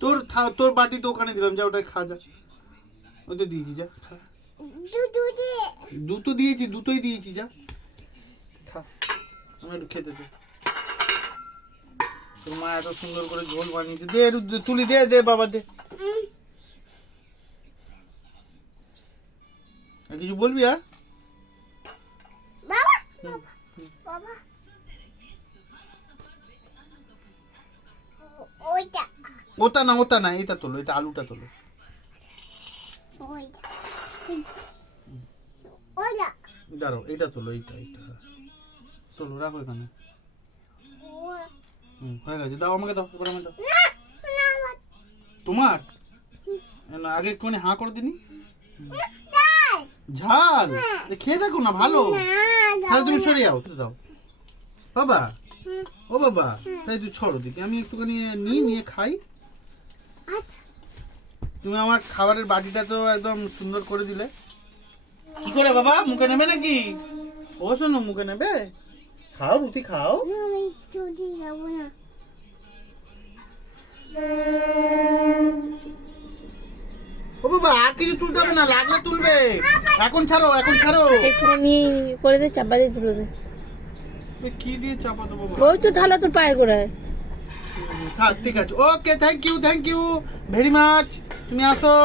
তোর তোর বাটি তো ওখানে দিলাম যা ওটা খা যা। ওই তো দিয়েছি যা খা। দুটো দিয়েছি দুটোই দিয়েছি যা। খা আমি একটু খেতে দে। তোর মা এত সুন্দর করে ঝোল বানিয়েছে। দে তুলি দে দে বাবা দে। কিছু বলবি আর? বাবা বাবা। ওটা না ওটা না এটা তোলো এটা আলুটা তোলো। দাঁড়াও এটা তোলো এইটা এইটা। তোলো রাখো এখানে। হুম, হয়ে গেছে। দাও আমাকে দাও এবার আমাকে দাও। তোমার? না আগে একটুখানি হাঁ করে দিনি। ঝাল। খেয়ে দেখো না ভালো। তাহলে তুমি সরে যাও তো দাও। বাবা। ও বাবা তাই তুই ছড়ো দিকে। আমি একটুখানি নিই নিয়ে খাই। তুমি আমার খাবারের বাটিটা তো একদম সুন্দর করে দিলে। কি করে বাবা? মুখে নেবে নাকি? ও শোনো মুখে নেবে? খাও রুটি খাও। ও বাবা আর কিছু তুলতে হবে না লাগলে তুলবে। এখন ছাড়ো এখন ছাড়ো। একটুখানি করে দে চাপা দিয়ে তুলে দে। এ, কি দিয়ে চাপা দেবো বাবা? ওই তো থালা তোর পায়ের গোড়ায়। থাক ঠিক আছে। Okay thank you thank you very much তুমি আসো।